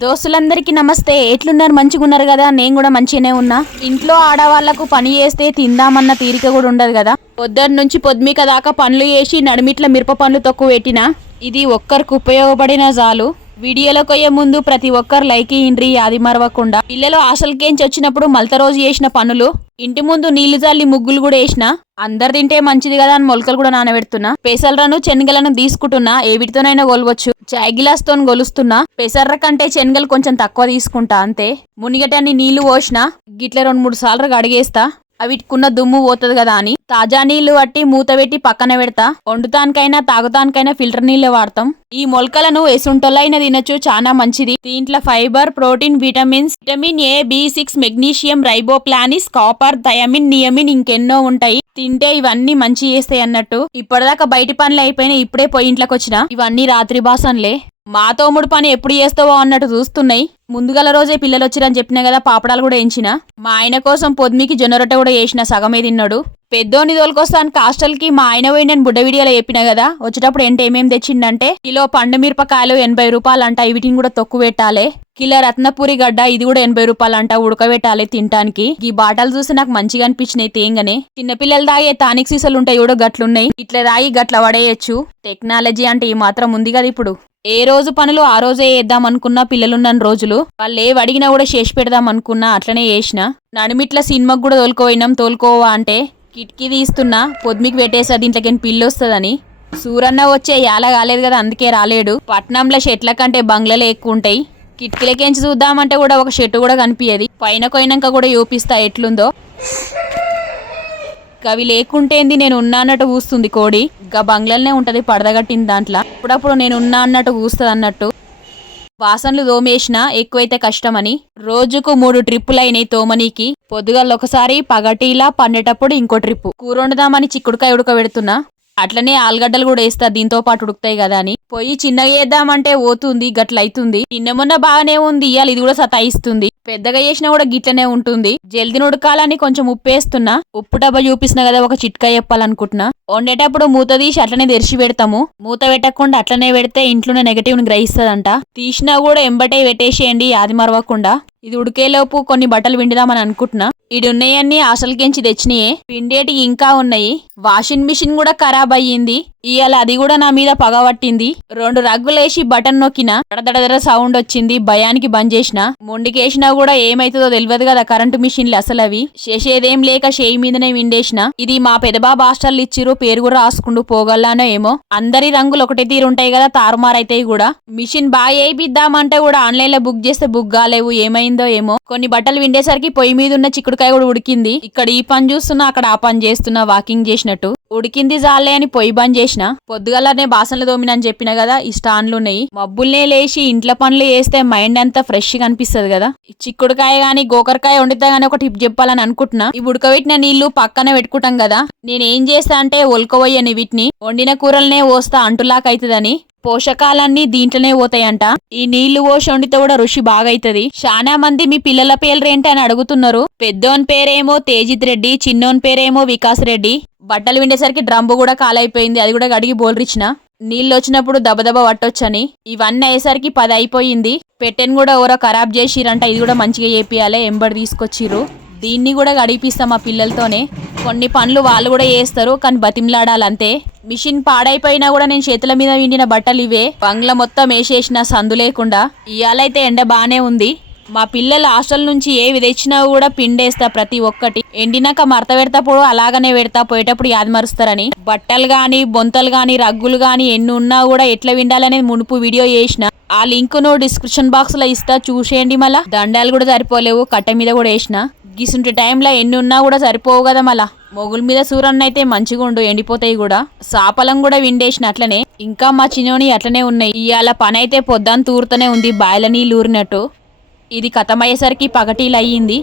దోస్తులందరికీ నమస్తే. ఎట్లున్నారు? మంచిగా ఉన్నారు కదా? నేను కూడా మంచిగానే ఉన్నా. ఇంట్లో ఆడవాళ్ళకు పని చేస్తే తిందామన్న తీరిక కూడా ఉండదు కదా? పొద్దున్న నుంచి పొద్దుమిక దాకా పనులు చేసి నడిమిట్ల మిరప పనులు తక్కువ పెట్టినా ఇది ఒక్కరికి ఉపయోగపడిన చాలు. వీడియోలో కొయ్యే ముందు ప్రతి ఒక్కరు లైక్ ఇండ్రి అది మరవకుండా. పిల్లలు ఆశలకేంచి వచ్చినప్పుడు మలత రోజు చేసిన పనులు ఇంటి ముందు నీళ్ళు తల్లి ముగ్గులు కూడా వేసిన అందరు తింటే మంచిది కదా అని మొలకలు కూడా నానబెడుతున్నా. పెసలరను శనగలను తీసుకుంటున్నా ఏ వీటితోనైనా కొలవచ్చు చాయ్ గిలాస్ తోని గొలుస్తున్నా పెసర్ర కంటే శనగలు కొంచెం తక్కువ తీసుకుంటా అంతే. మునిగటాన్ని నీళ్ళు పోసిన గిట్ల రెండు మూడు సార్లు కడిగేస్తా అవిటికున్న దుమ్ము పోతుంది కదా అని. తాజా నీళ్ళు పట్టి మూత పెట్టి పక్కన పెడతా. వండుతానికైనా తాగుతానికైనా ఫిల్టర్ నీళ్ళే వాడతాం. ఈ మొలకలను ఎసుంటలైన తినొచ్చు చాలా మంచిది. దీంట్లో fibre protein vitamins vitamin A B six magnesium riboflavin copper thiamine నియమిన్ ఇంకెన్నో ఉంటాయి. తింటే ఇవన్నీ మంచి చేస్తాయి అన్నట్టు. ఇప్పటిదాకా బయటి పనులు అయిపోయినా ఇప్పుడే పోయి ఇంట్లోకి వచ్చిన ఇవన్నీ రాత్రి బాసన్లే. మా తోముడు పని ఎప్పుడు చేస్తావో అన్నట్టు చూస్తున్నాయి. ముందుగల రోజే పిల్లలు వచ్చిరని చెప్పినా కదా పాపడాలు కూడా వేయించిన మా ఆయన కోసం పొద్దుమికి జొన్న రొట్టె కూడా వేసిన సగమే తిన్నాడు. పెద్దోని తోలుకొస్తాను హాస్టల్కి మా ఆయన పోయి నేను బుడ్డ వీడియోలో చెప్పిన కదా వచ్చేటప్పుడు ఏంటి ఏమేం తెచ్చిండంటే కిలో పండు మిరపకాయలు ఎనభై రూపాయలు అంట వీటిని కూడా తొక్కు పెట్టాలి. కిలో రత్నపూరి గడ్డ ఇది కూడా ఎనభై రూపాయలు అంట ఉడకబెట్టాలి తినటానికి. ఈ బాటలు చూసి నాకు మంచిగా అనిపించినాయి తేంగనే. చిన్నపిల్లలు తాగే తానిక్ సీసాలు ఉంటాయి కూడా గట్లున్నాయి. ఇట్లా తాగి గట్ల పడేయచ్చు. టెక్నాలజీ అంటే ఈ మాత్రం ఉంది కదా ఇప్పుడు. ఏ రోజు పనులు ఆ రోజే వేద్దాం అనుకున్నా పిల్లలున్న రోజులు. వాళ్ళు ఏవి అడిగినా కూడా చేసి పెడదాం అనుకున్నా అట్లనే చేసిన. నడిమిట్ల సినిమాకి కూడా తోలుకోపోయినాం తోలుకోవా అంటే కిటికీ తీస్తున్నా పొద్దుమికి పెట్టేసా దీంట్లోకి పిల్లి వస్తుందని. సూరన్న వచ్చే యాల కాలేదు కదా అందుకే రాలేడు. పట్నంలో షెట్ల కంటే బంగ్లాలే ఎక్కువ ఉంటాయి. కిటికీలకేంచి చూద్దామంటే కూడా ఒక షెట్టు కూడా కనిపించేది పైన కొయినాక కూడా చూపిస్తా ఎట్లుందో. అవి లేకుంటేంది నేను ఉన్నా అన్నట్టు కూస్తుంది కోడి. ఇంకా బంగ్లాలనే ఉంటుంది పడదగట్టింది దాంట్లో. అప్పుడప్పుడు నేను ఉన్నా అన్నట్టు కూస్తుంది అన్నట్టు. వాసనలు తోమేసిన ఎక్కువైతే కష్టమని. రోజుకు మూడు ట్రిప్పులు అయినాయి తోమనీకి. పొద్దుగాల ఒకసారి పగటిలా పండేటప్పుడు ఇంకో ట్రిప్పు. కూర వండుదామని చిక్కుడుకాయ ఉడకబెడుతున్నా. అట్లనే ఆలుగడ్డలు కూడా వేస్తా దీంతో పాటు ఉడుకుతాయి కదా అని. పొయ్యి చిన్నగా వేద్దామంటే ఓతుంది గట్లయితుంది నిన్న మొన్న బాగానే ఉంది ఇవాళ ఇది కూడా సతాయిస్తుంది. పెద్దగా చేసినా కూడా గిట్లనే ఉంటుంది. జల్దీ నుడకాలని కొంచెం ఉప్పు వేస్తున్నా. ఉప్పు డబ్బా చూపిస్తున్నా కదా ఒక చిట్కా చెప్పాలనుకుంటున్నా. వండేటప్పుడు మూత తీసి అట్లనే తెరిచి పెడతాము. మూత పెట్టకుండా అట్లనే పెడితే ఇంట్లోనే నెగటివ్ని గ్రహిస్తదంట. తీసినా కూడా ఎంబటే పెట్టేసేయండి అది మరవకుండా. ఇది ఉడికేలోపు కొన్ని బట్టలు విండుదామని అనుకుంటున్నా. ఇడి అసలు అసలుకెంచి తెచ్చినాయే. పిండేటి ఇంకా ఉన్నాయి. వాషింగ్ మిషన్ కూడా ఖరాబ్ అయ్యింది ఇవాళ అది కూడా నా మీద పగబట్టింది రెండు రగ్గులేసి బటన్ నొక్కిన దడదడదర సౌండ్ వచ్చింది భయానికి బంద్ చేసిన. మొండికేసినా కూడా ఏమైతుందో తెలియదు కదా కరెంటు మిషన్లు అసలు అవి. చేసేదేం లేక చేయి మీదనే విండేసిన. ఇది మా పెదబాబు హాస్టల్ ఇచ్చిరు పేరు కూడా రాసుకుంటూ పోగలనో ఏమో. అందరి రంగులు ఒకటే తీరు ఉంటాయి కదా తారుమారైతాయి కూడా. మిషన్ బాగా వేయిద్దామంటే కూడా ఆన్లైన్లో బుక్ చేస్తే బుక్ కాలేవు ఏమైందో ఏమో. కొన్ని బట్టలు విండేసరికి పొయ్యి మీద ఉన్న చిక్కుడుకాయ కూడా ఉడికింది. ఇక్కడ ఈ పని చూస్తున్నా అక్కడ ఆ పని చేస్తున్నా వాకింగ్ చేసినట్టు. ఉడికింది జాలే అని పొయ్యి బంద్ చేసి చేసిన పొద్దుగలనే బాసనలు తోమినని చెప్పిన కదా ఈ స్టాన్లు ఉన్నాయి. మబ్బుల్నే లేచి ఇంట్లో పనులు చేస్తే మైండ్ అంతా ఫ్రెష్గా అనిపిస్తుంది కదా. ఈ చిక్కుడుకాయ గానీ గోకరకాయ వండితే గానీ ఒక టిప్ చెప్పాలని అనుకుంటున్నా. ఈ ఉడకబెట్టిన నీళ్ళు పక్కన పెట్టుకుంటాం కదా. నేను ఏం చేస్తా అంటే ఒలకవయ్యని వీటిని వండిన కూరలనే పోస్తా అంటులాకైతుందని పోషకాలన్నీ దీంట్లోనే పోతాయంట. ఈ నీళ్ళు పోసి వండితే కూడా రుషి బాగైతది. చాలా మంది మీ పిల్లల పేర్లు ఏంటి అని అడుగుతున్నారు. పెద్దోన్ పేరేమో తేజిత్ రెడ్డి చిన్నోన్ పేరేమో వికాస్ రెడ్డి. బట్టలు విండేసరికి డ్రమ్ము కూడా కాలైపోయింది. అది కూడా కడిగి బోల్రిచ్చిన నీళ్ళు వచ్చినప్పుడు దబదబ పట్టొచ్చని. ఇవన్నీ అయ్యేసరికి పది అయిపోయింది. పెట్టెని కూడా ఎవరో ఖరాబ్ చేసిరంట. ఇది కూడా మంచిగా చేపియాలి. ఎంబడి తీసుకొచ్చిర్రు. దీన్ని కూడా గడిపిస్తాం మా పిల్లలతోనే. కొన్ని పనులు వాళ్ళు కూడా చేస్తారు కానీ బతిమలాడాలంతే. మిషన్ పాడైపోయినా కూడా నేను చేతుల మీద విండిన బట్టలు ఇవే. బంగ్లా మొత్తం వేసేసిన సందు లేకుండా. ఇవాళైతే ఎండ బాగానే ఉంది. మా పిల్లలు హాస్టల్ నుంచి ఏవి తెచ్చినా కూడా పిండేస్తా ప్రతి ఒక్కటి. ఎండినాక మరత పెడతాప్పుడు అలాగనే పెడతా పోయేటప్పుడు యాది మరుస్తారని. బట్టలు కానీ బొంతలు కానీ రగ్గులు కానీ ఎన్ని ఉన్నా కూడా ఎట్లా విండాలనేది మునుపు వీడియో చేసిన. ఆ లింక్ను డిస్క్రిప్షన్ బాక్స్లో ఇస్తా చూసేయండి మళ్ళా. దండాలు కూడా సరిపోలేవు కట్ట మీద కూడా వేసిన. గిసుంటి టైంలో ఎన్ని ఉన్నా కూడా సరిపోవు కదా మళ్ళా. మొగుల మీద సూరన్న అయితే మంచిగా ఉండు ఎండిపోతాయి కూడా. సాపలం కూడా విండేసిన అట్లనే ఇంకా మా చిన్నోని అట్లనే ఉన్నాయి. ఇవాళ పని అయితే పొద్దున తూరుతూనే ఉంది బాయిల నీళ్ళు ఊరినట్టు. ఇది కథమయ్యేసరికి పగటీలు అయ్యింది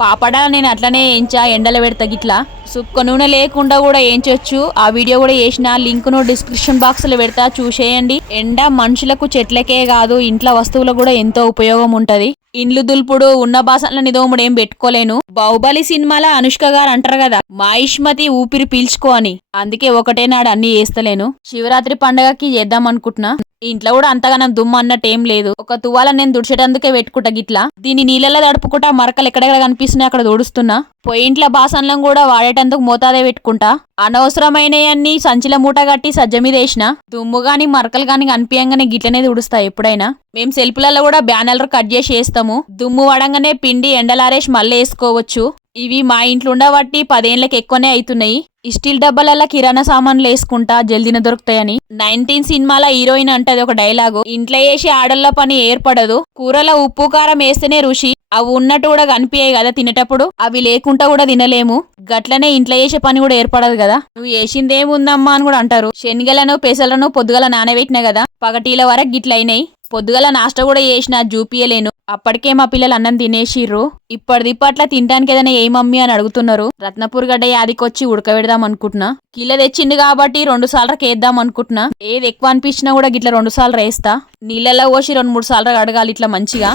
పాపడా నేను అట్లనే ఏంచా ఎండల పెడతా గిట్లా. సుక్క నూనె లేకుండా కూడా ఏంచొచ్చు. ఆ వీడియో కూడా వేసిన లింక్ను డిస్క్రిప్షన్ బాక్స్లో పెడతా చూసేయండి. ఎండ మనుషులకు చెట్లకే కాదు ఇంట్లో వస్తువులకు కూడా ఎంతో ఉపయోగం ఉంటుంది. ఇండ్లు దుల్పుడు ఉన్న బాసన్ల నిదోముడు ఏం పెట్టుకోలేను. బాహుబలి సినిమాలో అనుష్క గారు అంటారు కదా మాయిష్మతి ఊపిరి పీల్చుకో అని. అందుకే ఒకటే నాడు అన్ని చేస్తలేను శివరాత్రి పండగకి చేద్దాం అనుకుంటున్నా. ఇంట్లో కూడా అంతగానం దుమ్ము అన్నట్టు ఏం లేదు. ఒక తువాల నేను దుడిచేటందుకే పెట్టుకుంటా గిట్లా. దీన్ని నీళ్ళలో తడుపుకుంటా మరకలు ఎక్కడెక్కడ కనిపిస్తున్నాయి అక్కడ దుడుస్తున్నా పొయింట్ల బాసన్లను కూడా వాడేటందుకు మోతాదే పెట్టుకుంటా. అనవసరమైనవన్నీ సంచిల మూట కట్టి సజ్జ మీద వేసిన దుమ్ము గాని మరకలు గాని కనిపించగానే గిట్లనే దుడుస్తా ఎప్పుడైనా. మేము సెల్ఫ్లలో కూడా బ్యానర్ కట్ చేసి వేస్తాము. దుమ్ము వడంగానే పిండి ఎండలారేసి మళ్ళీ వేసుకోవచ్చు. ఇవి మా ఇంట్లో ఉండబట్టి పదేళ్ళకి ఎక్కువనే అవుతున్నాయి ఈ స్టీల్ డబ్బాలలో కిరాణా సామాన్లు వేసుకుంటా జల్దీన దొరుకుతాయని. నైన్టీన్ సినిమాల హీరోయిన్ అంటది ఒక డైలాగు ఇంట్లో వేసి ఆడళ్ళ పని ఏర్పడదు కూరలో ఉప్పు కారం వేస్తేనే రుచి అవి ఉన్నట్టు కూడా కనిపించాయి కదా తినేటప్పుడు అవి లేకుండా కూడా తినలేము గట్లనే ఇంట్లో చేసే పని కూడా ఏర్పడదు కదా నువ్వు వేసిందేముందమ్మా అని కూడా అంటారు. శనిగలను పెసలను పొద్దుగల నానబెట్టినా కదా పగటీల వరకు గిట్లయినాయి. పొద్దుగల నాష్ట కూడా చేసిన చూపియలేను అప్పటికే మా పిల్లలు అన్నం తినేసిర్రు. ఇప్పటిదిప్పట్ల తినడానికి ఏదైనా ఏ మమ్మీ అని అడుగుతున్నారు. రత్నపూర్ గడ్డ యాదికొచ్చి ఉడకబెడదాం అనుకుంటున్నా. కిల్ల తెచ్చిండు కాబట్టి రెండు సార్లు వేద్దాం అనుకుంటున్నా. ఏది ఎక్కువ అనిపించినా కూడా గిట్ల రెండు సార్లు వేస్తా నీళ్ళలో పోసి రెండు మూడు సార్లు అడగాలి ఇట్లా మంచిగా.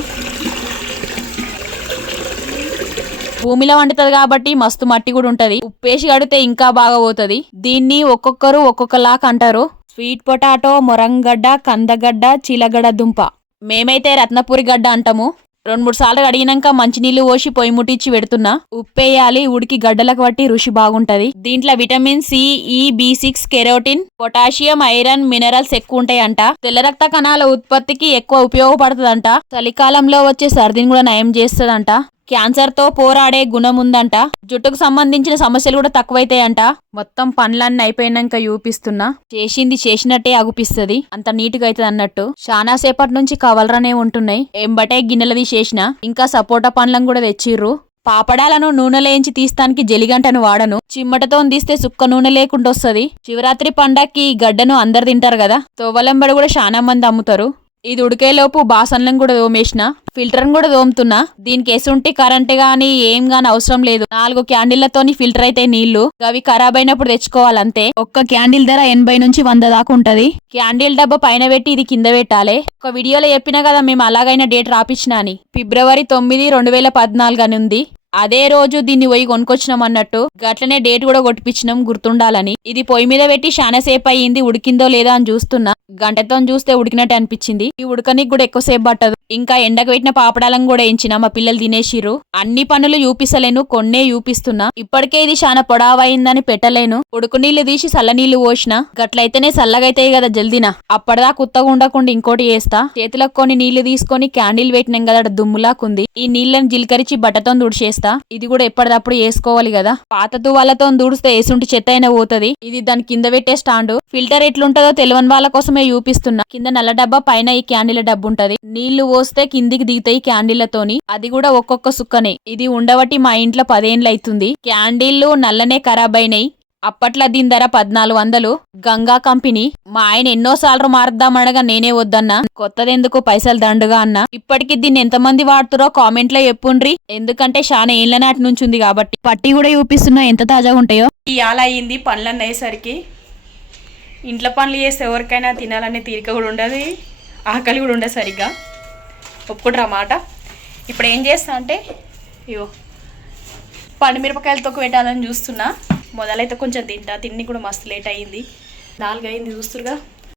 భూమిలో వండుతుంది కాబట్టి మస్తు మట్టి కూడా ఉంటది. ఉప్పేసి కడితే ఇంకా బాగా పోతుంది. దీన్ని ఒక్కొక్కరు ఒక్కొక్కలాగా అంటారు. స్వీట్ పొటాటో మొరంగడ్డ కందగడ్డ చీలగడ్డ దుంప. మేమైతే రత్నపూరి గడ్డ అంటాము. రెండు మూడు సార్లు అడిగినాక మంచినీళ్ళు పోసి పొయ్యి ముట్టించి పెడుతున్నా. ఉప్పేయాలి ఉడికి గడ్డలకు బట్టి రుచి బాగుంటది. దీంట్లో vitamin C E B six carotene potassium iron minerals ఎక్కువ ఉంటాయంట. తెల్ల రక్త కణాల ఉత్పత్తికి ఎక్కువ ఉపయోగపడుతుందంట. చలికాలంలో వచ్చే సర్దిని కూడా నయం చేస్తుందంట. క్యాన్సర్తో పోరాడే గుణం ఉందంట జుట్టుకు సంబంధించిన సమస్యలు కూడా తక్కువైతాయంట. మొత్తం పనులన్నీ అయిపోయినాక చూపిస్తున్నా చేసింది చేసినట్టే అగుపిస్తది. అంత నీట్గా అవుతుంది అన్నట్టు చాలా సేపటి నుంచి కవలరనే ఉంటున్నాయి. ఎంబటే గిన్నెలు తీసేసిన. ఇంకా సపోటా పండ్లను కూడా తెచ్చిర్రు. పాపడాలను నూనెలేంచి తీస్తానికి జలిగంటను వాడను. చిమ్మటతో తీస్తే సుక్క నూనె లేకుండా వస్తుంది. శివరాత్రి పండక్కి ఈ గడ్డను అందరు తింటారు కదా. తోవలంబడి కూడా చాలా మంది అమ్ముతారు. ఇది ఉడికేలోపు బాసన్లను కూడా తోమేసిన. ఫిల్టర్ కూడా తోముతున్నా. దీనికి ఎసుంటి కరెంట్ గాని ఏం గాని అవసరం లేదు. నాలుగు క్యాండిళ్ళతోని ఫిల్టర్ అయితే నీళ్ళు అవి ఖరాబ్ అయినప్పుడు తెచ్చుకోవాలంతే. ఒక్క క్యాండిల్ ధర ఎనభై నుంచి వంద దాకా ఉంటది. క్యాండిల్ డబ్బా పైన పెట్టి ఇది కింద పెట్టాలి. ఒక వీడియోలో చెప్పినా కదా మేము అలాగైనా డేట్ రాపిచ్చినా అని. ఫిబ్రవరి తొమ్మిది రెండు వేల పద్నాలుగు అని ఉంది. అదే రోజు దీన్ని పోయి కొనుకొచ్చినాం అన్నట్టు. గట్లనే డేట్ కూడా కొట్టిపించినాం గుర్తుండాలని. ఇది పొయ్యి మీద పెట్టి శానసేపు అయ్యింది ఉడికిందో లేదో అని చూస్తున్నా. గంటతో చూస్తే ఉడికినట్టు అనిపించింది. ఈ ఉడకనికి కూడా ఎక్కువసేపు పట్టదు. ఇంకా ఎండకు పెట్టిన పాపడాలను కూడా ఎంచిన మా పిల్లలు తినేసిరు అన్ని పనులు చూపిస్తలేను కొన్నే చూపిస్తున్నా ఇప్పటికే ఇది చాలా పొడవైందని పెట్టలేను. ఉడుకు నీళ్ళు తీసి చల్లనీళ్ళు పోసిన. గట్లయితేనే చల్లగైతాయి కదా జల్దిన. అప్పటిదాకా కుత్తగా ఉండకుండా ఇంకోటి వేస్తా చేతులకు కొన్ని నీళ్ళు తీసుకొని క్యాండిల్ పెట్టినాం కదా దుమ్ములాకుంది. ఈ నీళ్ళను జిలకరించి బట్టతో దుడిచేస్తా ఇది కూడా ఎప్పటిదప్పుడు వేసుకోవాలి కదా. పాత తువాలతో దుడిస్తే ఏసుంటి చెత్త అయినా పోతుంది. ఇది దాని కింద పెట్టే స్టాండ్. ఫిల్టర్ ఎట్లుంటుందో తెలియని వాళ్ళ కోసం కోసమే చూపిస్తున్నా కింద నల్ల డబ్బా పైన ఈ క్యాండిల్ డబ్బు ఉంటది నీళ్ళు పోస్తే కిందికి దిగుతాయి క్యాండిళ్ళతోని. అది కూడా ఒక్కొక్క సుక్కనే. ఇది ఉండబట్టి మా ఇంట్లో పదేండ్లు అవుతుంది క్యాండిల్లు నల్లనే ఖరాబ్ అయినాయి అప్పట్లో దీని ధర పద్నాలుగు వందలు. గంగా కంపెనీ. మా ఆయన ఎన్నోసార్లు మారుద్దామనగా నేనే వద్దన్నా. కొత్తదెందుకు పైసలు దండుగా అన్నా. ఇప్పటికి దీన్ని ఎంతమంది వాడుతురో కామెంట్లో చెప్పుండ్రి. ఎందుకంటే చానా ఏళ్ళ నాటి నుంచి ఉంది కాబట్టి. పట్టి కూడా చూపిస్తున్నా ఎంత తాజాగా ఉంటాయో ఇవాళ అయ్యింది పనులన్నీ అయ్యేసరికి ఇంట్లో పనులు చేస్తే ఎవరికైనా తినాలనే తీరిక కూడా ఉండదు ఆకలి కూడా ఉండదు సరిగ్గా. ఒప్పుకుంటారు మాట? ఇప్పుడు ఏం చేస్తా అంటే ఇవో పండుమిరపకాయలతో పెట్టాలని చూస్తున్నా. మొదలైతే కొంచెం తింటా తిండి కూడా మస్తు లేట్ అయింది. నాలుగు అయింది చూస్తురుగా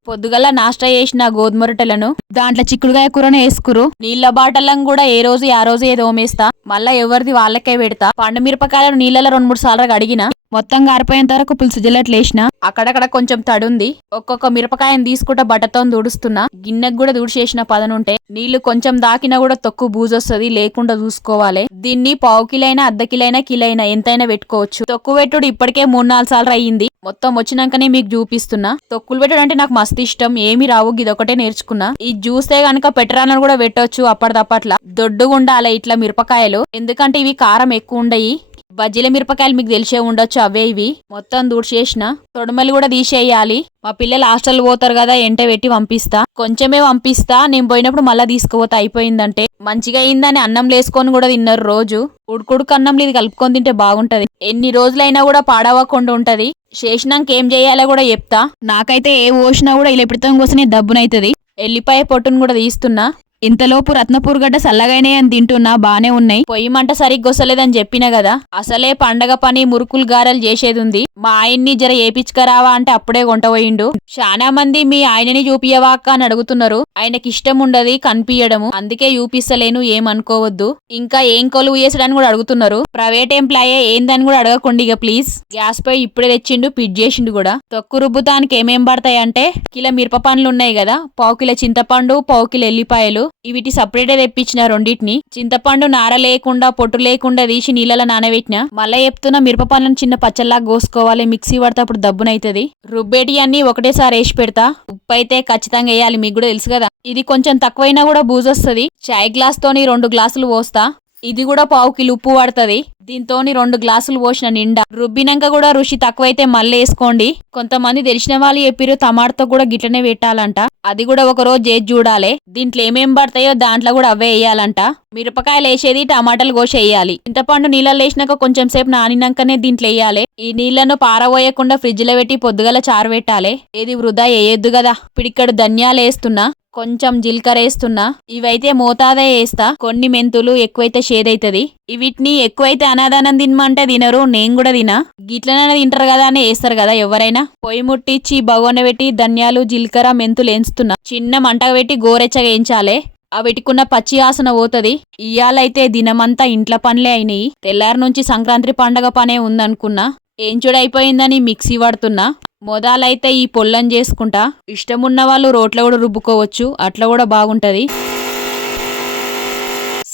పొద్దుగల నాస్టా చేసిన గోధుమ రొట్టెలను దాంట్లో చిక్కుడుగాయ కూరను వేసుకురు. నీళ్ళ బాటలను కూడా ఏ రోజు ఆ రోజు ఏదో ఓమేస్తా మళ్ళా ఎవరిది వాళ్ళకే పెడతా. పండు మిరపకాయలను నీళ్ళలో రెండు మూడు సార్లు కడిగిన మొత్తం గారిపోయేంత వరకు పులుసు జిల్లట్లేసిన అక్కడక్కడ కొంచెం తడుంది. ఒక్కొక్క మిరపకాయని తీసుకుంటా బట్టతో దూడుస్తున్నా గిన్నెకు కూడా దూడిచేసిన పదనుంటే నీళ్ళు కొంచెం దాకినా కూడా తొక్కు బూజొస్తుంది లేకుండా చూసుకోవాలి. దీన్ని పావు కిలైనా అర్ధ కిలైనా కిలైనా ఎంతైనా పెట్టుకోవచ్చు. తొక్కు పెట్టుడు ఇప్పటికే మూడు నాలుగు సార్లు అయ్యింది. మొత్తం వచ్చినాకనే మీకు చూపిస్తున్నా. తొక్కులు పెట్టడం అంటే నాకు మస్తు ఇష్టం. ఏమి రావు ఇదొకటే నేర్చుకున్నా. ఇది చూస్తే గనక పెట్టరానని కూడా పెట్టొచ్చు అప్పటిదప్పట్లా. దొడ్డుగా ఉండాలి ఇట్లా మిరపకాయలు. ఎందుకంటే ఇవి కారం ఎక్కువ ఉండయి. బజ్జీల మిరపకాయలు మీకు తెలిసే ఉండొచ్చు అవే ఇవి. మొత్తం దూడ్చేసిన తొడమలు కూడా తీసేయాలి. మా పిల్లలు హాస్టల్ పోతారు కదా ఎంట పెట్టి పంపిస్తా. కొంచెమే పంపిస్తా. నేను పోయినప్పుడు మళ్ళీ తీసుకుపోతా. అయిపోయిందంటే మంచిగా అయిందని అన్నం లేసుకొని కూడా తిన్నారు రోజు. ఉడుకుడుకు అన్నం ఇది కలుపుకొని తింటే బాగుంటది. ఎన్ని రోజులైనా కూడా పాడవకుండా ఉంటది. చేసినాక ఏం చేయాలో కూడా చెప్తా. నాకైతే ఏ పోసినా కూడా ఇలా ఎప్పుడుతో కోసమే దబ్బునైతుంది. ఎల్లిపాయ పొట్టును కూడా తీస్తున్నా. ఇంతలోపు రత్నపూర్ గడ్డ సల్లగానే అని తింటున్నా బానే ఉన్నాయి. పొయ్యి మంట సరిగ్గా వస్తలేదని చెప్పిన కదా అసలే పండగ పని మురుకులు గారెలు చేసేది ఉంది మా ఆయన్ని జర ఏపించుకరావా అంటే అప్పుడే కొంట పోయిండు చాలా మంది మీ ఆయనని చూపియవా అక్క అని అడుగుతున్నారు. ఆయనకి ఇష్టం ఉండదు కనిపించడము అందుకే చూపిస్తలేను ఏమనుకోవద్దు. ఇంకా ఏం కొలువు చేసడని కూడా అడుగుతున్నారు. ప్రైవేట్ ఎంప్లాయే ఏందని కూడా అడగకండి ఇక ప్లీజ్. గ్యాస్ పై ఇప్పుడే తెచ్చిండు పిట్ చేసిండు కూడా. తొక్కు రుబ్బుతానికి ఏమేం పడతాయంటే కిలో మిరప పండ్లు ఉన్నాయి కదా పావు కిలో చింతపండు పావు కిలో ఎల్లిపాయలు వీటి సపరేట్ తెప్పించిన రెండింటిని. చింతపండు నార లేకుండా పొట్టు లేకుండా తీసి నీళ్ళలో నానబెట్టిన మళ్ళీ చెప్తున్నా మిరప పండ్లను చిన్న పచ్చల్లా కోసుకోవాలి మిక్సీ పడితే అప్పుడు దబ్బునైతుంది. రుబ్బేటి అన్ని ఒకటేసారి వేసి పెడతా. ఉప్పు అయితే ఖచ్చితంగా వేయాలి మీకు కూడా తెలుసు కదా. ఇది కొంచెం తక్కువైనా కూడా బూజొస్తుంది. చాయ్ గ్లాస్ తోని రెండు గ్లాసులు పోస్తా. ఇది కూడా పావు కిలో ఉప్పు పడుతుంది. దీంతోని రెండు గ్లాసులు పోసిన నిండా. రుబ్బినాక కూడా రుచి తక్కువైతే మళ్ళీ వేసుకోండి. కొంతమంది తెలిసిన వాళ్ళు చెప్పిరు టమాటతో కూడా గిట్లనే పెట్టాలంట. అది కూడా ఒక రోజు చేసి చూడాలి. దీంట్లో ఏమేం పడతాయో దాంట్లో కూడా అవే వేయాలంట. మిరపకాయలు వేసేది టమాటాలు కోసి వేయాలి చింతపండు నీళ్ళలో వేసినాక కొంచెం సేపు నానినాకనే దీంట్లో వేయాలి. ఈ నీళ్ళను పారబోయకుండా ఫ్రిడ్జ్లో పెట్టి పొద్దుగల చారు పెట్టాలి ఏది వృధా వేయొద్దు కదా. పిడికడు ధనియాలు వేస్తున్నా. కొంచెం జీలకర్ర వేస్తున్నా. ఇవైతే మోతాదే వేస్తా. కొన్ని మెంతులు ఎక్కువైతే షేదైతది. వీటిని ఎక్కువైతే అనాదానం తినమంటే తినరు నేను కూడా తినా. గిట్లనే తింటారు కదా అని వేస్తారు కదా ఎవరైనా. పొయ్యి ముట్టించి బగోన పెట్టి ధనియాలు జీలకర్ర మెంతులు వేస్తున్నా చిన్న మంటగా పెట్టి గోరెచ్చగా వేయించాలి. ఆ వెటికున్న పచ్చి ఆసన పోతుంది. ఇయ్యాలైతే దినమంతా ఇంట్లో పనులే అయినాయి. తెల్లారి నుంచి సంక్రాంతి పండగ పనే ఉందనుకున్నా. ఏంచుడైపోయిందని మిక్సీ పడుతున్నా మొదలైతే ఈ పొల్లం చేసుకుంటా. ఇష్టమున్న వాళ్ళు రోట్లో కూడా రుబ్బుకోవచ్చు. అట్లా కూడా బాగుంటుంది.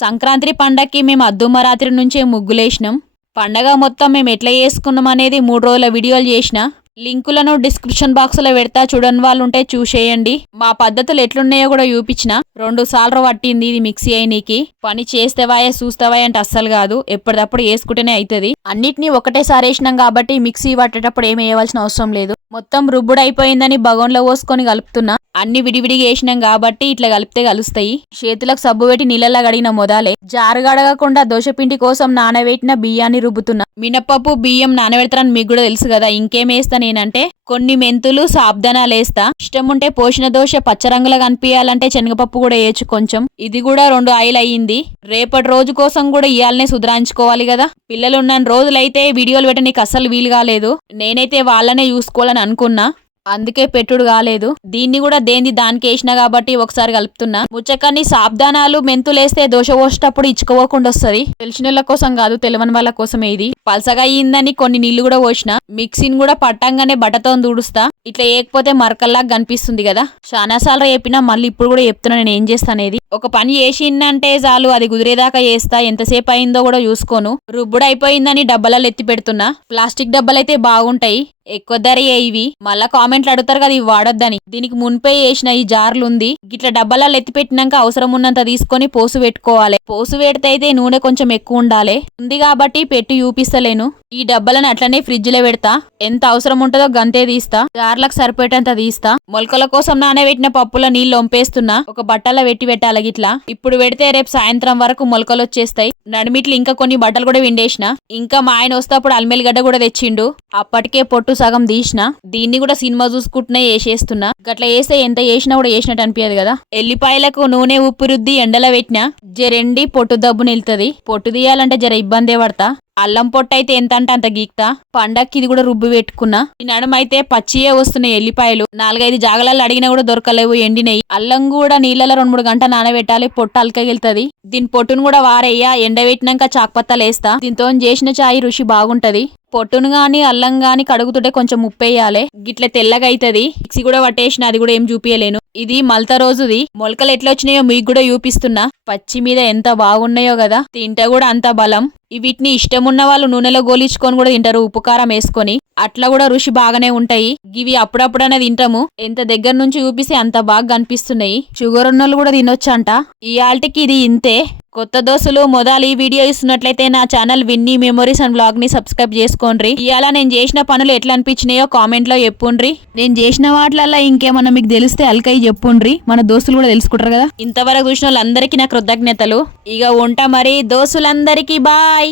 సంక్రాంతి పండగకి మేము అద్దుమరాత్రి నుంచే ముగ్గులేసినాం పండగ మొత్తం మేము ఎట్లా చేసుకున్నాం అనేది మూడు రోజుల వీడియోలు చేసిన. లింకులను డిస్క్రిప్షన్ బాక్స్లో పెడతా. చూడని వాళ్ళు ఉంటే చూసేయండి. మా పద్ధతులు ఎట్లున్నాయో కూడా చూపించిన. రెండు సార్లు పట్టింది ఇది మిక్సీ అయినీకి. పని చేస్తేవాయే చూస్తావాయే అంటే అస్సలు కాదు. ఎప్పటిదప్పుడు వేసుకుంటేనే అవుతుంది అన్నిటినీ ఒకటేసారి వేసినాం కాబట్టి మిక్సీ పట్టేటప్పుడు ఏమి వేయవలసిన అవసరం లేదు. మొత్తం రుబ్బుడు అయిపోయిందని బగోన్లో పోసుకొని కలుపుతున్నా. అన్ని విడివిడిగా వేసినాం కాబట్టి ఇట్లా కలిపితే కలుస్తాయి. చేతులకు సబ్బు పెట్టి నీళ్ళలా గడిగిన మొదలే. జారుగడగకుండా దోశపిండి కోసం నానబెట్టిన బియ్యాన్ని రుబ్బుతున్నా. మినపప్పు బియ్యం నానబెడతారని మీకు కూడా తెలుసు కదా ఇంకేం వేస్తా నేనంటే కొన్ని మెంతులు సాబ్దనాలు వేస్తా. ఇష్టం ఉంటే పోషణ దోశ పచ్చరంగులా కనిపించాలంటే శనగపప్పు కూడా వేయచ్చు కొంచెం. ఇది కూడా రెండు ఆయిల్ అయ్యింది రేపటి రోజు కోసం కూడా ఇయాలనే సుధరాంచుకోవాలి కదా. పిల్లలు ఉన్న రోజులైతే వీడియోలు పెట్టనీకి అస్సలు వీలు కాలేదు. నేనైతే వాళ్ళనే చూసుకోవాలని అనుకున్నా. అందుకే పెట్టుడు కాలేదు. దీన్ని కూడా దేంది దానికి వేసినా కాబట్టి ఒకసారి కలుపుతున్నా. ముచ్చకని సాబ్దానాలు మెంతులేస్తే దోశ పోసేటప్పుడు ఇచ్చుకోకుండా వస్తుంది. తెలిసిన వాళ్ళ కోసం కాదు తెలియని వాళ్ళ కోసమే ఇది. పలసగా అయ్యిందని కొన్ని నీళ్ళు కూడా పోసిన. మిక్సీని కూడా పట్టంగానే బట్టతో దూడుస్తా ఇట్లా వేయకపోతే మరకల్లాగా కనిపిస్తుంది కదా. చాలా సార్లు చెప్పినా మళ్ళీ ఇప్పుడు కూడా చెప్తున్నా నేను ఏం చేస్తానేది ఒక పని చేసిందంటే చాలు అది కుదిరేదాకా చేస్తా ఎంతసేపు అయిందో కూడా చూసుకోను. రుబ్బుడు అయిపోయిందని డబ్బాలలో ఎత్తి పెడుతున్నా. ప్లాస్టిక్ డబ్బాలైతే బాగుంటాయి. ఎక్కువ ధర ఇవి. మళ్ళా కామెంట్లు అడుగుతారు కదా ఇవి వాడొద్దని. దీనికి మున్పే వేసిన ఈ జార్లు ఉంది. గిట్ల డబ్బాలలో ఎత్తి పెట్టినాక అవసరం ఉన్నంత తీసుకొని పోసు పెట్టుకోవాలి. పోసు పెడితే అయితే నూనె కొంచెం ఎక్కువ ఉండాలి. ఉంది కాబట్టి పెట్టి చూపిస్తలేను. ఈ డబ్బాలను అట్లనే ఫ్రిడ్జ్లో పెడతా. ఎంత అవసరం ఉంటుందో గంతే తీస్తా. జార్లకు సరిపోయేటంత తీస్తా. మొలకల కోసం నానబెట్టిన పప్పుల నీళ్ళు ఒంపేస్తున్నా. ఒక బట్టల పెట్టి పెట్టాలి గిట్లా. ఇప్పుడు పెడితే రేపు సాయంత్రం వరకు మొలకలు వచ్చేస్తాయి. నడిమిట్లు ఇంకా కొన్ని బట్టలు కూడా విండేసిన. ఇంకా మా ఆయన వస్తే అప్పుడు అల్మెలిగడ్డ కూడా తెచ్చిండు. అప్పటికే పొట్టు సగం తీసిన. దీన్ని కూడా సినిమా చూసుకుంటున్నా వేసేస్తున్నా గట్ల వేస్తే ఎంత వేసినా కూడా వేసినట్టు అనిపించదు కదా. ఎల్లిపాయలకు నూనె ఉప్పు రుద్ది ఎండలో పెట్టిన జరెండి పొట్టు దబ్బు నిలుతుంది. పొట్టు తీయాలంటే జర ఇబ్బందే పడతా. అల్లం పొట్టు అయితే ఎంత అంటే అంత గీక్తా? పండక్కి ఇది కూడా రుబ్బి పెట్టుకున్నా. ఈ నడమైతే పచ్చియే వస్తున్నాయి ఎల్లిపాయలు. నాలుగైదు జాగలలో అడిగినా కూడా దొరకలేవు ఎండినయి. అల్లం కూడా నీళ్ళలో రెండు మూడు గంట నానబెట్టాలి పొట్టు అలకగిలుతుంది. దీని పొట్టును కూడా వారేయ్యా ఎండబెట్టినాక చాక్పత్తాలు వేస్తా దీంతో చేసిన చాయ్ రుచి బాగుంటది. పొట్టును గాని అల్లం గాని కడుగుతుంటే కొంచెం ఉప్పేయాలి. గిట్ల తెల్లగా అవుతుంది మిక్సీ కూడా పట్టేసిన అది కూడా ఏం చూపించలేను ఇది మల్త రోజుది. మొలకలు ఎట్లా వచ్చినాయో మీకు కూడా చూపిస్తున్నా. పచ్చి మీద ఎంత బాగున్నాయో కదా తింటే కూడా అంత బలం. వీటిని ఇష్టం ఉన్న వాళ్ళు నూనెలో గోలించుకొని కూడా తింటారు ఉప్పు కారం వేసుకొని. అట్లా కూడా రుచి బాగానే ఉంటాయి. ఇవి అప్పుడప్పుడనే తింటాము. ఎంత దగ్గర నుంచి చూపిస్తే అంత బాగా కనిపిస్తున్నాయి. షుగర్ ఉన్నోళ్ళు కూడా తినొచ్చంట. ఈ ఆల్టికి ఇది ఇంతే. కొత్త దోస్తులు మొదలు ఈ వీడియో ఇస్తున్నట్లయితే నా ఛానల్ విన్నీ మెమొరీస్ అండ్ బ్లాగ్ని సబ్స్క్రైబ్ చేసుకోండి. ఇవాళ నేను చేసిన పనులు ఎట్లా అనిపించినాయో కామెంట్లో చెప్పుండ్రి. నేను చేసిన వాటిలల్లో ఇంకేమన్నా మీకు తెలిస్తే అల్కై చెప్పుండ్రి. మన దోస్తులు కూడా తెలుసుకుంటారు కదా. ఇంతవరకు చూసిన వాళ్ళందరికీ నా కృతజ్ఞతలు. ఇక ఉంటా మరి దోస్తులందరికీ బాయ్.